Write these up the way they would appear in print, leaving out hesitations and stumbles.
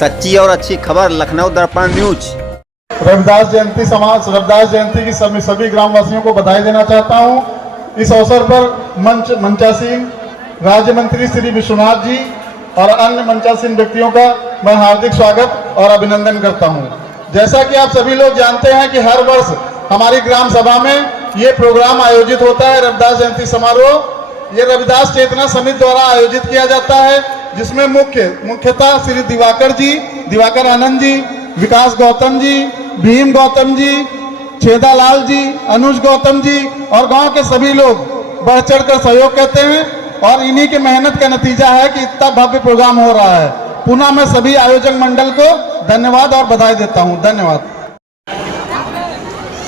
सच्ची और अच्छी खबर लखनऊ दर्पण न्यूज। रविदास जयंती समाज रविदास जयंती की सभी ग्रामवासियों को बधाई देना चाहता हूं। इस अवसर पर मंचासीन राज्य मंत्री श्री विश्वनाथ जी और अन्य मंचासीन व्यक्तियों का मैं हार्दिक स्वागत और अभिनंदन करता हूं। जैसा कि आप सभी लोग जानते हैं कि हर वर्ष हमारी ग्राम सभा में ये प्रोग्राम आयोजित होता है, रविदास जयंती समारोह। ये रविदास चेतना समिति द्वारा आयोजित किया जाता है, जिसमें मुख्यतः श्री दिवाकर आनंद जी, विकास गौतम जी, भीम गौतम जी, छेदालाल जी, अनुज गौतम जी और गांव के सभी लोग बढ़ चढ़ कर सहयोग करते हैं और इन्हीं की मेहनत का नतीजा है कि इतना भव्य प्रोग्राम हो रहा है। पुनः मैं सभी आयोजक मंडल को धन्यवाद और बधाई देता हूं। धन्यवाद।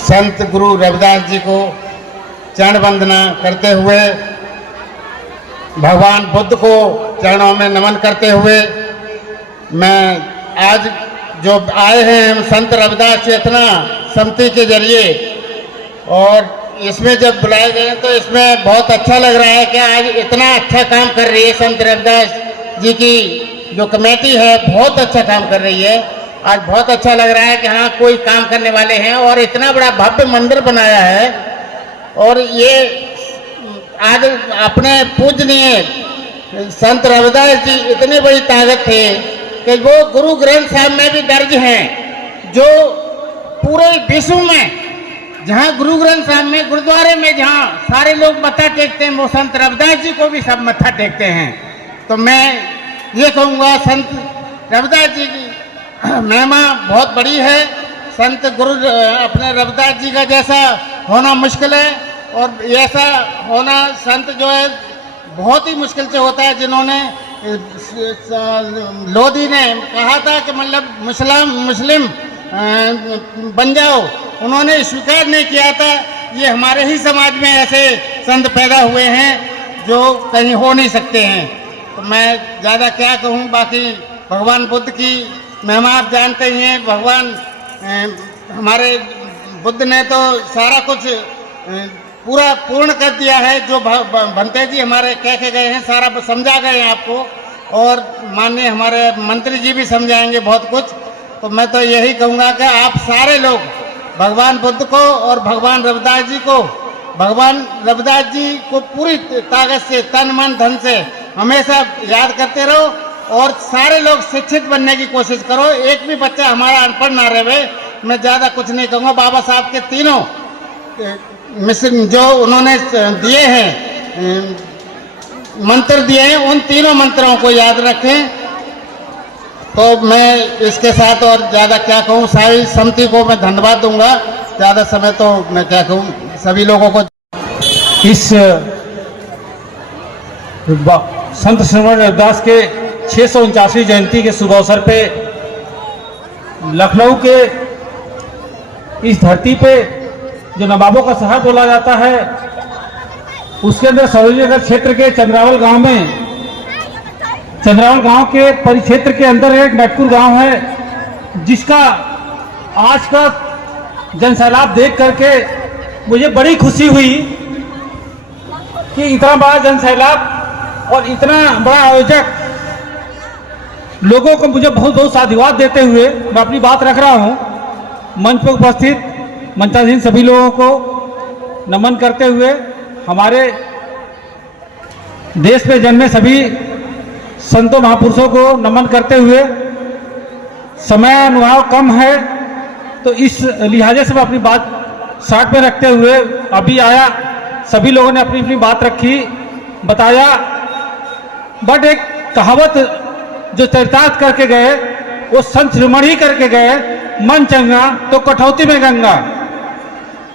संत गुरु रविदास जी को चरण वंदना करते हुए, भगवान बुद्ध को चरणों में नमन करते हुए, मैं आज जो आए हैं हम संत रविदास चेतना समिति के जरिए, और इसमें जब बुलाए गए तो इसमें बहुत अच्छा लग रहा है कि आज इतना अच्छा काम कर रही है संत रविदास जी की जो कमेटी है, बहुत अच्छा काम कर रही है। आज बहुत अच्छा लग रहा है कि हाँ कोई काम करने वाले हैं और इतना बड़ा भव्य मंदिर बनाया है। और ये आज अपने पूजनीय संत रविदास जी इतनी बड़ी ताकत थे कि वो गुरु ग्रंथ साहब में भी दर्ज हैं, जो पूरे विश्व में जहाँ गुरु ग्रंथ साहब में गुरुद्वारे में जहाँ सारे लोग मत्था टेकते हैं, वो संत रविदास जी को भी सब मत्था टेकते हैं। तो मैं ये कहूँगा संत रविदास जी की महिमा बहुत बड़ी है। संत गुरु अपने रविदास जी का जैसा होना मुश्किल है, और ऐसा होना संत जो है बहुत ही मुश्किल से होता है। जिन्होंने लोधी ने कहा था कि मतलब मुस्लिम बन जाओ, उन्होंने स्वीकार नहीं किया था। ये हमारे ही समाज में ऐसे संत पैदा हुए हैं जो कहीं हो नहीं सकते हैं। तो मैं ज़्यादा क्या कहूँ, बाकी भगवान बुद्ध की महिमा आप जानते ही हैं। भगवान हमारे बुद्ध ने तो सारा कुछ पूरा पूर्ण कर दिया है। जो भंते जी हमारे कह के गए हैं सारा समझा गए हैं आपको, और माननीय हमारे मंत्री जी भी समझाएंगे बहुत कुछ। तो मैं तो यही कहूँगा कि आप सारे लोग भगवान बुद्ध को और भगवान रविदास जी को पूरी ताकत से, तन मन धन से हमेशा याद करते रहो, और सारे लोग शिक्षित बनने की कोशिश करो। एक भी बच्चा हमारा अनपढ़ ना रहे। मैं ज़्यादा कुछ नहीं कहूँगा। बाबा साहब के तीनों मिशन जो उन्होंने दिए हैं, मंत्र दिए हैं, उन तीनों मंत्रों को याद रखें। तो मैं इसके साथ और ज़्यादा क्या कहूँ, सारी समिति को मैं धन्यवाद दूंगा। ज़्यादा समय तो मैं क्या कहूँ, सभी लोगों को इस संत श्रीमन रविदास के 649वीं जयंती के शुभ अवसर पे लखनऊ के इस धरती पे जो नवाबों का शहर बोला जाता है, उसके अंदर सरोजनी नगर क्षेत्र के चंद्रावल गांव के परिक्षेत्र के अंदर एक नटपुर गांव है, जिसका आज का जनसैलाब देख करके मुझे बड़ी खुशी हुई कि इतना बड़ा जनसैलाब और इतना बड़ा आयोजक लोगों को मुझे बहुत बहुत साधुवाद देते हुए मैं अपनी बात रख रहा हूं। मंच पर उपस्थित मंचासीन सभी लोगों को नमन करते हुए, हमारे देश में जन्मे सभी संतों महापुरुषों को नमन करते हुए, समय अनुभाव कम है तो इस लिहाजे से मैं अपनी बात शॉर्ट में रखते हुए अभी आया। सभी लोगों ने अपनी अपनी बात रखी, बताया, बट एक कहावत जो चरितार्थ करके गए वो संत शिरोमणि ही करके गए, मन चंगा तो कठौती में गंगा।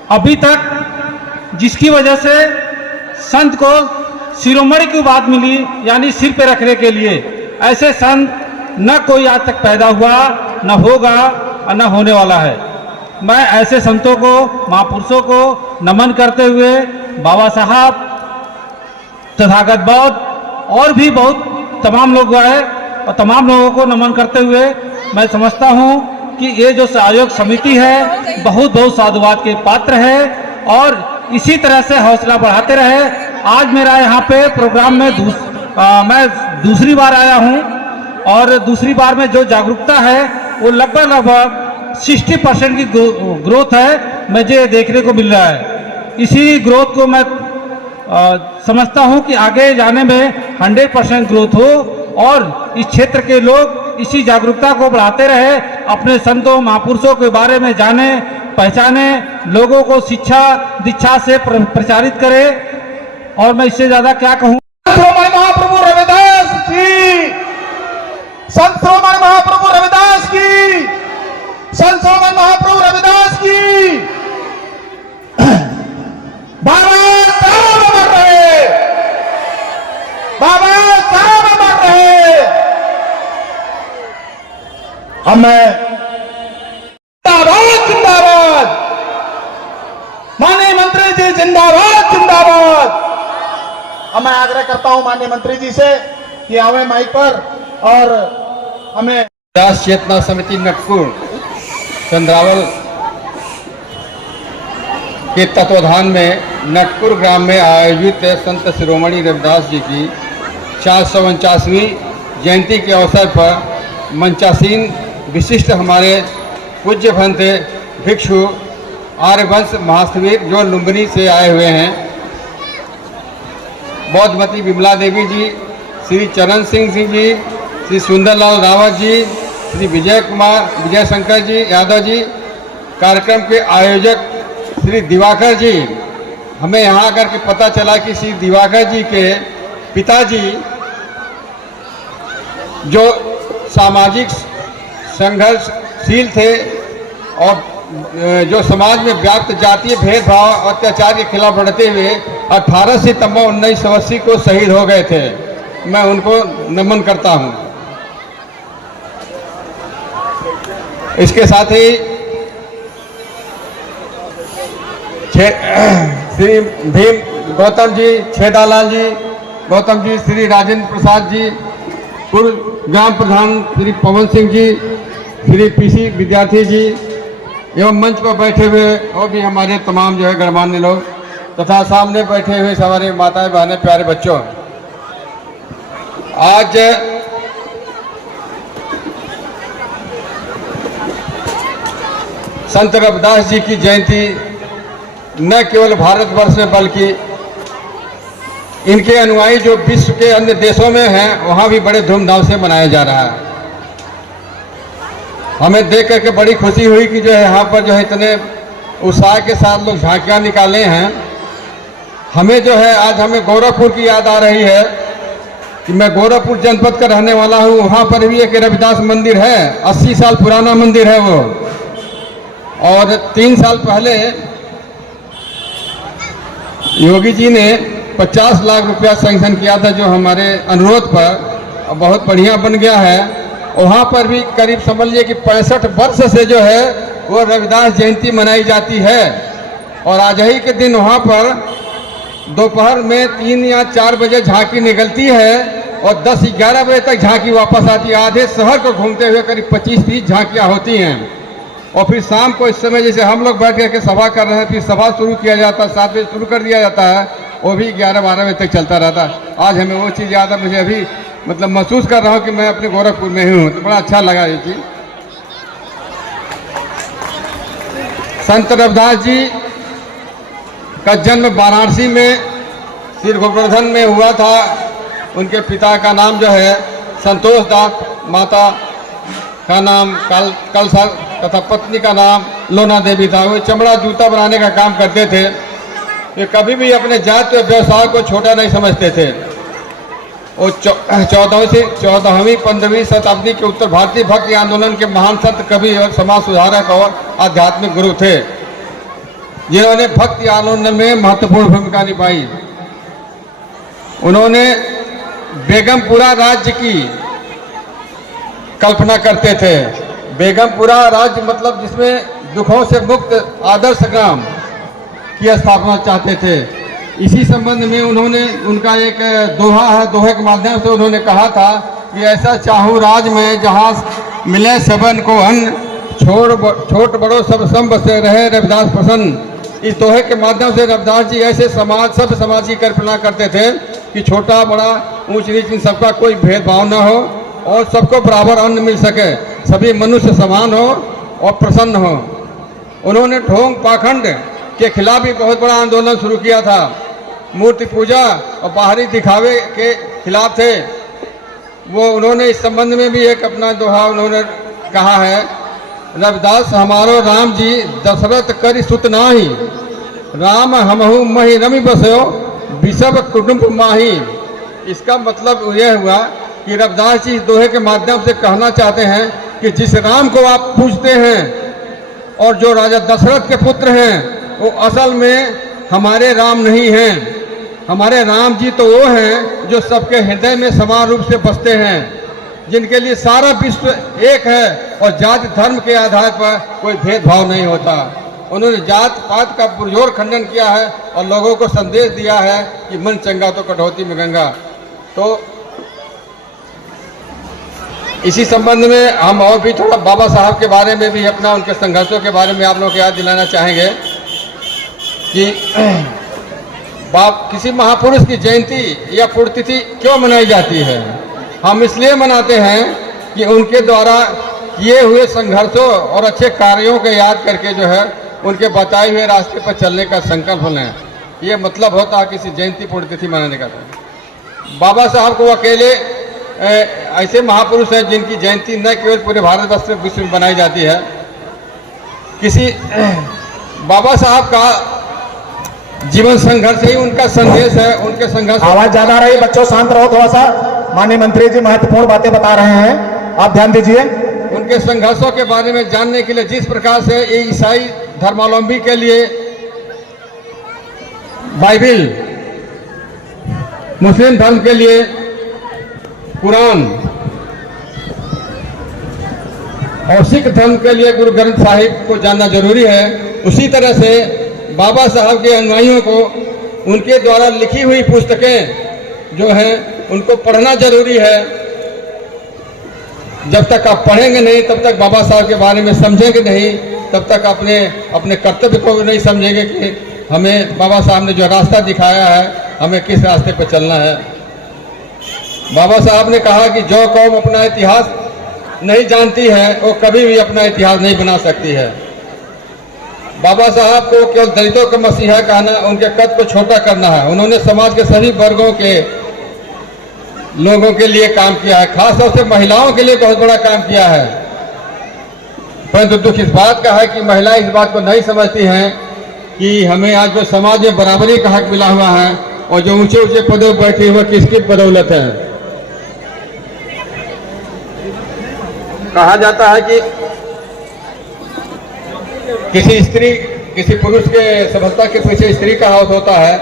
अभी तक जिसकी वजह से संत को शिरोमणि की बात मिली, यानी सिर पे रखने के लिए, ऐसे संत न कोई आज तक पैदा हुआ, न होगा और न होने वाला है। मैं ऐसे संतों को, महापुरुषों को नमन करते हुए, बाबा साहब, तथागत बौद्ध और भी बहुत तमाम लोग आए, और तमाम लोगों को नमन करते हुए मैं समझता हूं कि ये जो आयोजक समिति है बहुत बहुत साधुवाद के पात्र है, और इसी तरह से हौसला बढ़ाते रहे। आज मेरा यहाँ पे प्रोग्राम में मैं दूसरी बार आया हूँ, और दूसरी बार में जो जागरूकता है वो लगभग 60% की ग्रोथ है मुझे देखने को मिल रहा है। इसी ग्रोथ को मैं समझता हूं कि आगे जाने में 100% ग्रोथ हो और इस क्षेत्र के लोग इसी जागरूकता को बढ़ाते रहे, अपने संतों महापुरुषों के बारे में जाने पहचाने, लोगों को शिक्षा दीक्षा से प्रचारित करे। और मैं इससे ज्यादा क्या कहूँ। महाप्रभु रविदास की, संत शिरोमणि महाप्रभु रविदास की, संत शिरोमणि महाप्रभु रविदास की। बाबा साहब अमर रहे, बाबा साहब अमर रहे। अब मैं जिंदाबाद जिंदाबाद, माननीय मंत्री जी जिंदाबाद जिंदाबाद। अब मैं आग्रह करता हूं माननीय मंत्री जी से कि आवे माइक पर और हमें दास चेतना समिति नटपुर चंद्रावल के तत्वाधान में नटपुर ग्राम में आयोजित संत शिरोमणि रविदास जी की 449वीं जयंती के अवसर पर मंचासीन विशिष्ट हमारे पूज्य भंत भिक्षु आर्यवंश महास्थवीर जो लुम्बिनी से आए हुए हैं, बौद्धमती विमला देवी जी, श्री चरण सिंह जी, श्री सुंदरलाल रावत जी, श्री विजय शंकर जी यादव जी, कार्यक्रम के आयोजक श्री दिवाकर जी। हमें यहाँ आकर के पता चला कि श्री दिवाकर जी के पिताजी जो सामाजिक संघर्षशील थे और जो समाज में व्याप्त जातीय भेदभाव और अत्याचार के खिलाफ लड़ते हुए 18 सितंबर 1980 को शहीद हो गए थे। मैं उनको नमन करता हूं। इसके साथ ही श्री भीम गौतम जी, छेदालाल जी गौतम जी, श्री राजेंद्र प्रसाद जी, पूर्व ग्राम प्रधान श्री पवन सिंह जी, श्री पीसी विद्यार्थी जी एवं मंच पर बैठे हुए और भी हमारे तमाम जो है गणमान्य लोग तथा सामने बैठे हुए हमारे माताएं बहनें प्यारे बच्चों, आज संत रविदास जी की जयंती न केवल भारतवर्ष में बल्कि इनके अनुयायी जो विश्व के अन्य देशों में हैं वहां भी बड़े धूमधाम से मनाया जा रहा है। हमें देख करके बड़ी खुशी हुई कि जो है यहाँ पर जो है इतने उत्साह के साथ लोग झांकियाँ निकाले हैं। हमें जो है आज हमें गोरखपुर की याद आ रही है कि मैं गोरखपुर जनपद का रहने वाला हूँ। वहाँ पर भी एक रविदास मंदिर है, 80 साल पुराना मंदिर है वो। और 3 साल पहले योगी जी ने 50 लाख रुपया सैंक्शन किया था जो हमारे अनुरोध पर बहुत बढ़िया बन गया है। वहाँ पर भी करीब समझ लीजिए कि 65 वर्ष से जो है वो रविदास जयंती मनाई जाती है। और आज ही के दिन वहाँ पर दोपहर में 3 या 4 बजे झांकी निकलती है और 10-11 बजे तक झांकी वापस आती है। आधे शहर को घूमते हुए करीब 25-30 झांकियाँ होती हैं। और फिर शाम को इस समय जैसे हम लोग बैठ करके सभा कर रहे हैं, फिर सभा शुरू किया जाता है, 7 बजे शुरू कर दिया जाता है, वो भी 11-12 बजे तक चलता रहता है। आज हमें वो चीज़ याद है, मुझे अभी मतलब महसूस कर रहा हूँ कि मैं अपने गोरखपुर में ही हूँ, तो बड़ा अच्छा लगा ये चीज़। संत रविदास जी का जन्म वाराणसी में श्री गोवर्धन में हुआ था। उनके पिता का नाम जो है संतोष दास, माता का नाम कलसर तथा पत्नी का नाम लोना देवी था। वो चमड़ा जूता बनाने का काम करते थे। वे कभी भी अपने जात के व्यवसाय को छोटा नहीं समझते थे। वो 14वीं 15वीं शताब्दी के उत्तर भारतीय भक्ति आंदोलन के महान संत कवि और समाज सुधारक और आध्यात्मिक गुरु थे, जिन्होंने भक्ति आंदोलन में महत्वपूर्ण भूमिका निभाई। उन्होंने बेगमपुरा राज्य की कल्पना करते थे। बेगमपुरा राज्य मतलब जिसमें दुखों से मुक्त आदर्श ग्राम की स्थापना चाहते थे। इसी संबंध में उन्होंने उनका एक दोहा है, दोहे के माध्यम से उन्होंने कहा था कि ऐसा चाहूँ राज में जहाँ मिले सबन को अन्न, छोट बड़ो सब संब से रहे रविदास प्रसन्न। इस दोहे के माध्यम से रविदास जी ऐसे सब समाज की कल्पना करते थे कि छोटा बड़ा ऊंच नीच इन सबका कोई भेदभाव न हो और सबको बराबर अन्न मिल सके, सभी मनुष्य समान हो और प्रसन्न हो। उन्होंने ढोंग पाखंड के खिलाफ भी बहुत बड़ा आंदोलन शुरू किया था। मूर्ति पूजा और बाहरी दिखावे के खिलाफ थे वो। उन्होंने इस संबंध में भी एक अपना दोहा उन्होंने कहा है, रविदास हमारो राम जी दशरथ करि सुत नाही, राम हमहु मही रमि बसयो विषभ कुटुंब माही। इसका मतलब यह हुआ कि रविदास जी इस दोहे के माध्यम से कहना चाहते हैं कि जिस राम को आप पूजते हैं और जो राजा दशरथ के पुत्र हैं वो असल में हमारे राम नहीं हैं। हमारे राम जी तो वो हैं जो सबके हृदय में समान रूप से बसते हैं, जिनके लिए सारा विश्व एक है और जाति धर्म के आधार पर कोई भेदभाव नहीं होता। उन्होंने जात पात का पुरजोर खंडन किया है और लोगों को संदेश दिया है कि मन चंगा तो कटौती में गंगा। तो इसी संबंध में हम और भी थोड़ा बाबा साहब के बारे में भी अपना उनके संघर्षों के बारे में आप लोगों को याद दिलाना चाहेंगे कि किसी महापुरुष की जयंती या पुण्यतिथि क्यों मनाई जाती है। हम इसलिए मनाते हैं कि उनके द्वारा किए हुए संघर्षों और अच्छे कार्यों को याद करके जो है उनके बताए हुए रास्ते पर चलने का संकल्प लें। ये मतलब होता है किसी जयंती पुण्यतिथि मनाने का। बाबा साहब को अकेले ऐसे महापुरुष हैं जिनकी जयंती न केवल पूरे भारतवर्ष में विश्व में बनाई जाती है। किसी बाबा साहब का जीवन संघर्ष ही उनका संदेश है। उनके संघर्ष आवाज ज्यादा रही, बच्चों शांत रहो थोड़ा सा। माननीय मंत्री जी महत्वपूर्ण बातें बता रहे हैं, आप ध्यान दीजिए। उनके संघर्षों के बारे में जानने के लिए जिस प्रकार से ईसाई धर्मावलंबी के लिए बाइबिल, मुस्लिम धर्म के लिए कुरान और सिख धर्म के लिए गुरु ग्रंथ साहिब को जानना जरूरी है, उसी तरह से बाबा साहब के अनुयायियों को उनके द्वारा लिखी हुई पुस्तकें जो हैं उनको पढ़ना जरूरी है। जब तक आप पढ़ेंगे नहीं तब तक बाबा साहब के बारे में समझेंगे नहीं, तब तक अपने कर्तव्य को नहीं समझेंगे कि हमें बाबा साहब ने जो रास्ता दिखाया है हमें किस रास्ते पर चलना है। बाबा साहब ने कहा कि जो कौम अपना इतिहास नहीं जानती है वो कभी भी अपना इतिहास नहीं बना सकती है। बाबा साहब को केवल दलितों का मसीहा कहना उनके कद को छोटा करना है। उन्होंने समाज के सभी वर्गों के लोगों के लिए काम किया है, खासतौर से महिलाओं के लिए बहुत बड़ा काम किया है। परंतु दुख इस बात का है कि महिलाएं इस बात को नहीं समझती हैं कि हमें आज जो समाज में बराबरी का हक मिला हुआ है और जो ऊंचे ऊंचे पदों पर बैठी हुए किसकी बदौलत है। कहा जाता है कि किसी पुरुष के सफलता के पीछे स्त्री का हाथ होता है,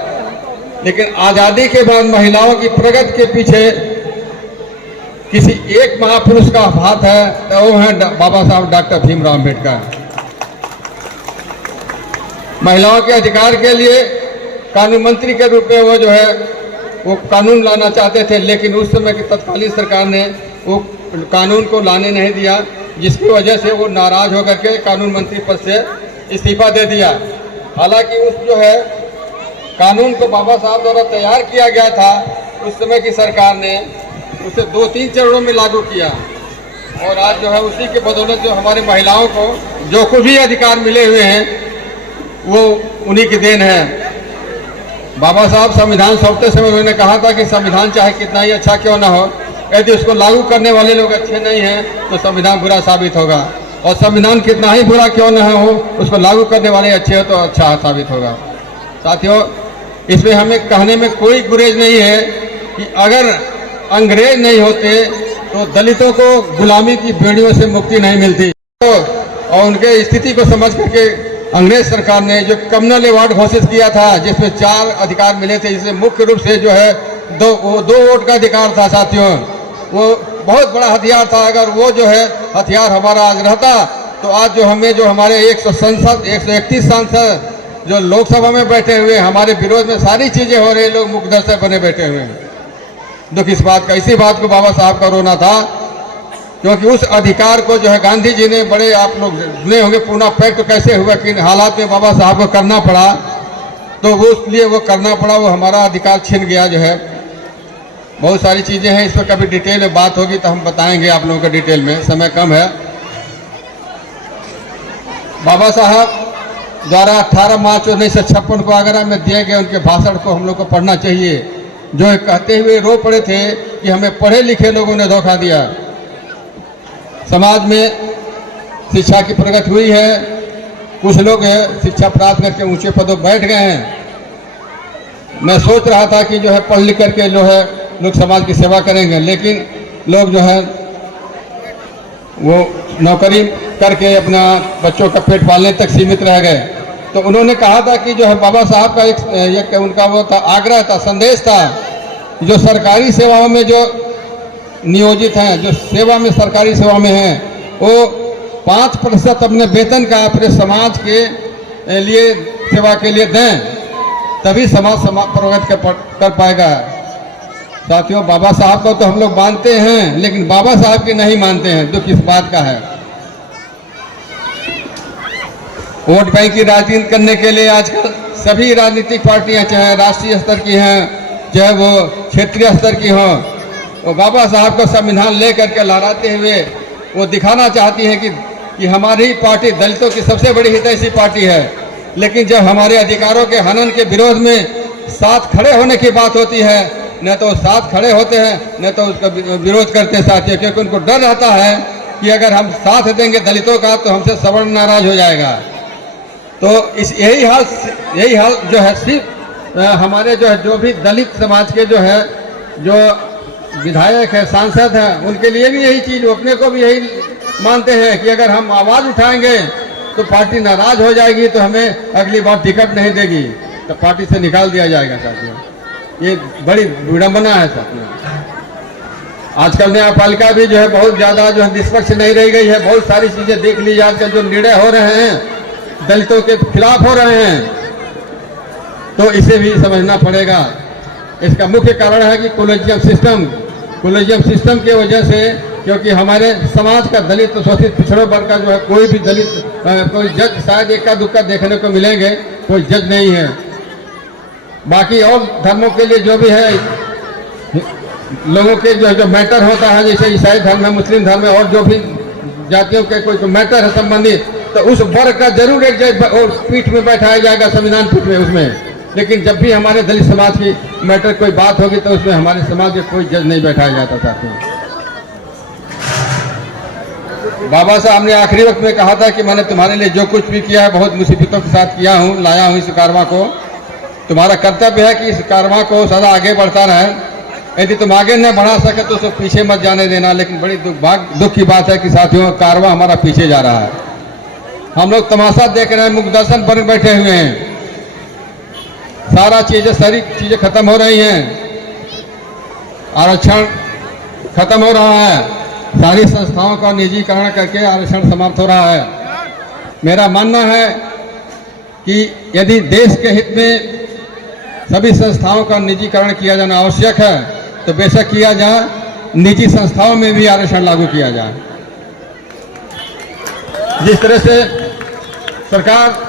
लेकिन आजादी के बाद महिलाओं की प्रगति के पीछे किसी एक महापुरुष का हाथ है, तो वो है बाबा साहब डॉक्टर भीमराव अम्बेडकर। महिलाओं के अधिकार के लिए कानून मंत्री के रूप में वो जो है वो कानून लाना चाहते थे, लेकिन उस समय की तत्कालीन सरकार ने वो कानून को लाने नहीं दिया, जिसकी वजह से वो नाराज होकर के कानून मंत्री पद से इस्तीफा दे दिया। हालांकि उस जो है कानून को बाबा साहब द्वारा तैयार किया गया था, उस समय की सरकार ने उसे 2-3 चरणों में लागू किया और आज जो है उसी के बदौलत जो हमारी महिलाओं को जो कुछ भी अधिकार मिले हुए हैं वो उन्हीं की देन है। बाबा साहब संविधान सौंपते समय उन्होंने कहा था कि संविधान चाहे कितना ही अच्छा क्यों ना हो, यदि उसको लागू करने वाले लोग अच्छे नहीं हैं तो संविधान बुरा साबित होगा, और संविधान कितना ही बुरा क्यों ना हो उसको लागू करने वाले अच्छे हो तो अच्छा साबित होगा। साथियों, इसमें हमें कहने में कोई गुरेज नहीं है कि अगर अंग्रेज नहीं होते तो दलितों को गुलामी की बेड़ियों से मुक्ति नहीं मिलती। और उनके स्थिति को समझ करके अंग्रेज सरकार ने जो कम्युनल अवार्ड घोषित किया था, जिसमें 4 अधिकार मिले थे, जिसमें मुख्य रूप से जो है दो वोट का अधिकार था। साथियों, वो बहुत बड़ा हथियार था। अगर वो जो है हथियार हमारा आज रहता तो आज जो हमें जो हमारे 131 सांसद जो लोकसभा में बैठे हुए हमारे विरोध में सारी चीजें हो रही, लोग मुकदर्शक बने बैठे हुए हैं। दुख इस बात का, इसी बात को बाबा साहब का रोना था, क्योंकि उस अधिकार को जो है गांधी जी ने बड़े, आप लोग सुने होंगे पूना पैक्ट तो कैसे हुआ, किन हालात में बाबा साहब को करना पड़ा, तो वो इसलिए वो करना पड़ा, वो हमारा अधिकार छिन गया जो है। बहुत सारी चीज़ें हैं, इस पर कभी डिटेल में बात होगी तो हम बताएंगे आप लोगों को डिटेल में, समय कम है। बाबा साहब द्वारा 18 मार्च 1956 को आगरा में दिए गए उनके भाषण को हम लोग को पढ़ना चाहिए, जो कहते हुए रो पड़े थे कि हमें पढ़े लिखे लोगों ने धोखा दिया। समाज में शिक्षा की प्रगति हुई है, कुछ लोग शिक्षा प्राप्त करके ऊंचे पदों पर बैठ गए हैं। मैं सोच रहा था कि जो है पढ़ लिख करके जो है लोग समाज की सेवा करेंगे, लेकिन लोग जो है वो नौकरी करके अपना बच्चों का पेट पालने तक सीमित रह गए। तो उन्होंने कहा था कि जो है बाबा साहब का एक उनका वो था, आग्रह था, संदेश था, जो सरकारी सेवाओं में जो नियोजित हैं, जो सेवा में सरकारी सेवा में हैं, वो 5% अपने वेतन का अपने समाज के लिए सेवा के लिए दें, तभी समाज प्रगति कर पाएगा। साथियों, बाबा साहब को तो हम लोग मानते हैं, लेकिन बाबा साहब की नहीं मानते हैं। दुख इस बात का है। वोट बैंक की राजनीति करने के लिए आजकल सभी राजनीतिक पार्टियां, चाहे राष्ट्रीय स्तर की हैं, चाहे वो क्षेत्रीय स्तर की हों, वो बाबा साहब का संविधान ले करके लहराते हुए वो दिखाना चाहती है कि हमारी पार्टी दलितों की सबसे बड़ी हितैषी पार्टी है। लेकिन जब हमारे अधिकारों के हनन के विरोध में साथ खड़े होने की बात होती है, न तो साथ खड़े होते हैं, न तो उसका विरोध करते हैं साथियों, क्योंकि उनको डर रहता है कि अगर हम साथ देंगे दलितों का तो हमसे सवर्ण नाराज हो जाएगा। तो यही हाल जो है सिर्फ हमारे जो है जो भी दलित समाज के जो है जो विधायक है, सांसद हैं, उनके लिए भी यही चीज़, अपने को भी यही मानते हैं कि अगर हम आवाज़ उठाएंगे तो पार्टी नाराज हो जाएगी, तो हमें अगली बार टिकट नहीं देगी, तो पार्टी से निकाल दिया जाएगा। साथियों, ये बड़ी विडंबना है। साथियों, आजकल न्यायपालिका भी जो है बहुत ज़्यादा जो है निष्पक्ष नहीं रह गई है। बहुत सारी चीज़ें देख ली, आजकल जो निर्णय हो रहे हैं दलितों के खिलाफ हो रहे हैं, तो इसे भी समझना पड़ेगा। इसका मुख्य कारण है कि कोलेजियम सिस्टम की वजह से, क्योंकि हमारे समाज का दलित शोषित पिछड़ों वर्ग का जो है कोई भी दलित कोई जज शायद इक्का दुक्का देखने को मिलेंगे, कोई जज नहीं है। बाकी और धर्मों के लिए जो भी है लोगों के जो मैटर होता है, जैसे ईसाई धर्म है, मुस्लिम धर्म है, और जो भी जातियों के कोई मैटर है संबंधित, तो उस वर्ग का जरूर एक जज और पीठ में बैठाया जाएगा, संविधान पीठ में उसमें। लेकिन जब भी हमारे दलित समाज की मैटर कोई बात होगी तो उसमें हमारे समाज के कोई जज नहीं बैठाया जाता था। बाबा साहब ने आखिरी वक्त में कहा था कि मैंने तुम्हारे लिए जो कुछ भी किया है बहुत मुसीबतों के साथ किया हूँ, लाया हूँ इस कारवां को। तुम्हारा कर्तव्य है कि इस कारवां को सदा आगे बढ़ता रहे। यदि तुम आगे न बढ़ा सके तो उसको पीछे मत जाने देना। लेकिन बड़ी दुख की बात है कि साथियों, कारवां हमारा पीछे जा रहा है। हम लोग तमाशा देख रहे हैं, मुख दर्शन पर बैठे हुए हैं। सारी चीजें खत्म हो रही हैं, आरक्षण खत्म हो रहा है, सारी संस्थाओं का निजीकरण करके आरक्षण समाप्त हो रहा है। मेरा मानना है कि यदि देश के हित में सभी संस्थाओं का निजीकरण किया जाना आवश्यक है तो बेशक किया जाए, निजी संस्थाओं में भी आरक्षण लागू किया जाए। जिस तरह से सरकार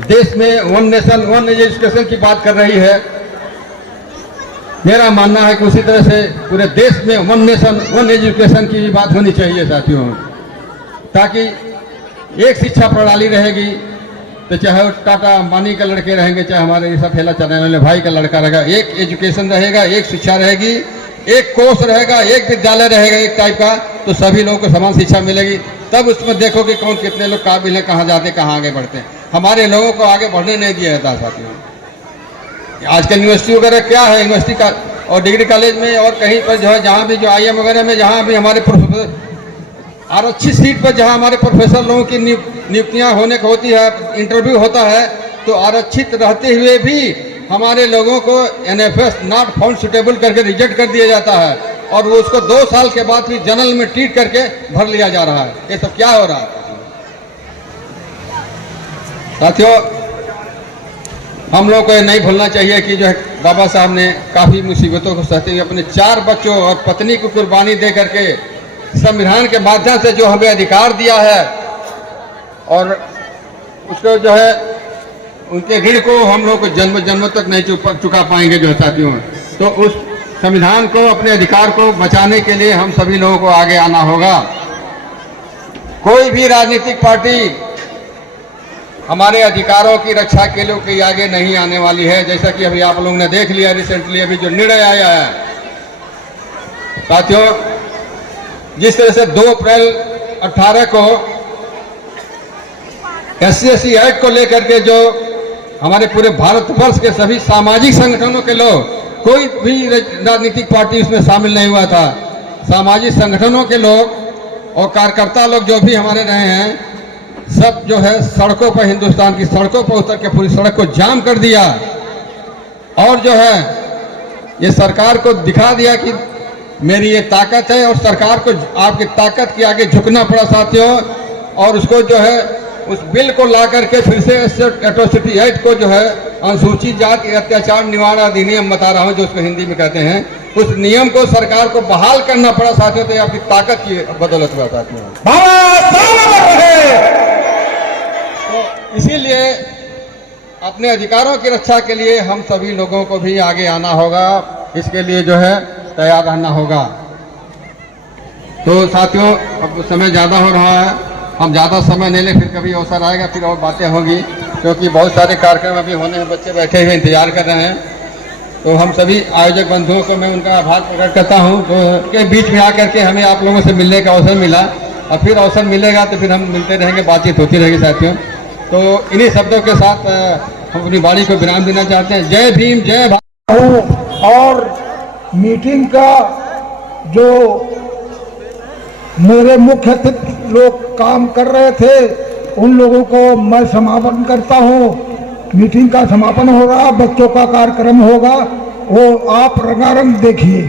देश में वन नेशन वन एजुकेशन की बात कर रही है, मेरा मानना है कि उसी तरह से पूरे देश में वन नेशन वन एजुकेशन की भी बात होनी चाहिए साथियों, ताकि एक शिक्षा प्रणाली रहेगी तो चाहे टाटा अंबानी का लड़के रहेंगे, चाहे हमारे सब ठेला चलाने वाले भाई का लड़का रहेगा, एक एजुकेशन रहेगा, एक शिक्षा रहेगी, एक कोर्स रहेगा, एक विद्यालय रहेगा एक टाइप का, तो सभी लोगों को समान शिक्षा मिलेगी। तब उसमें देखो कि कौन कितने लोग काबिल हैं, कहाँ जाते कहाँ आगे बढ़ते हैं। हमारे लोगों को आगे बढ़ने नहीं दिया जाता साथियों। आजकल यूनिवर्सिटी वगैरह क्या है, यूनिवर्सिटी का और डिग्री कॉलेज में और कहीं पर जो है, जहाँ भी जो IIM वगैरह में जहाँ भी हमारे आरक्षित सीट पर जहाँ हमारे प्रोफेसर लोगों की नियुक्तियाँ होने को होती है, इंटरव्यू होता है, तो आरक्षित रहते हुए भी हमारे लोगों को NFS नॉट फाउंड सुटेबल करके रिजेक्ट कर दिया जाता है, और वो उसको 2 साल के बाद भी जनरल में ट्रीट करके भर लिया जा रहा है। ये सब क्या हो रहा है साथियों? हम लोग को ये नहीं भूलना चाहिए कि जो है बाबा साहब ने काफ़ी मुसीबतों को सहते हुए अपने 4 बच्चों और पत्नी को कुर्बानी दे करके संविधान के माध्यम से जो हमें अधिकार दिया है, और उसको जो है उनके ऋण को हम लोग को जन्म जन्म तक नहीं चुका पाएंगे जो साथियों। तो उस संविधान को, अपने अधिकार को बचाने के लिए हम सभी लोगों को आगे आना होगा। कोई भी राजनीतिक पार्टी हमारे अधिकारों की रक्षा के लिए कोई आगे नहीं आने वाली है। जैसा कि अभी आप लोगों ने देख लिया, रिसेंटली अभी जो निर्णय आया है साथियों, जिस तरह से 2 अप्रैल 18 को SC/ST एक्ट को लेकर के जो हमारे पूरे भारतवर्ष के सभी सामाजिक संगठनों के लोग, कोई भी राजनीतिक पार्टी उसमें शामिल नहीं हुआ था, सामाजिक संगठनों के लोग और कार्यकर्ता लोग जो भी हमारे रहे हैं, सब जो है सड़कों पर, हिंदुस्तान की सड़कों पर उतर के पूरी सड़क को जाम कर दिया और जो है ये सरकार को दिखा दिया कि मेरी ये ताकत है। और सरकार को आपकी ताकत के आगे झुकना पड़ा साथियों, और उसको जो है उस बिल को ला करके फिर से एट्रोसिटी एक्ट को जो है अनुसूचित जाति अत्याचार निवारण अधिनियम बता रहा हूं, जो उसको हिंदी में कहते हैं, उस नियम को सरकार को बहाल करना पड़ा साथियों। तो आपकी ताकत की बदौलत हुआ साथियों। तो इसीलिए अपने अधिकारों की रक्षा के लिए हम सभी लोगों को भी आगे आना होगा, इसके लिए जो है तैयार रहना होगा। तो साथियों अब समय ज़्यादा हो रहा है, हम ज़्यादा समय नहीं ले, फिर कभी अवसर आएगा फिर और बातें होंगी, क्योंकि बहुत सारे कार्यक्रम अभी होने हैं, बच्चे बैठे हुए इंतजार कर रहे हैं। तो हम सभी आयोजक बंधुओं को मैं उनका आभार प्रकट करता हूं, जो के बीच में आकर के हमें आप लोगों से मिलने का अवसर मिला, और फिर अवसर मिलेगा तो फिर हम मिलते रहेंगे, बातचीत होती रहेगी साथियों। तो इन्हीं शब्दों के साथ हम अपनी वाणी को विराम देना चाहते हैं। जय भीम, जय भारत। और मीटिंग का जो मेरे मुख्य लोग काम कर रहे थे, उन लोगों को मैं समापन करता हूँ। मीटिंग का समापन होगा, बच्चों का कार्यक्रम होगा, वो आप रंगारंग देखिए।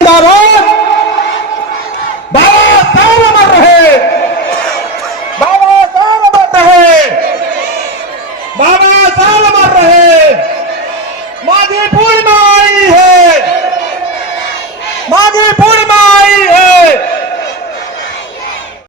बाबा साहब अमर रहे, बाबा साहब अमर रहे, बाबा साहब अमर रहे। माघी पूर्णिमा आई है, माघी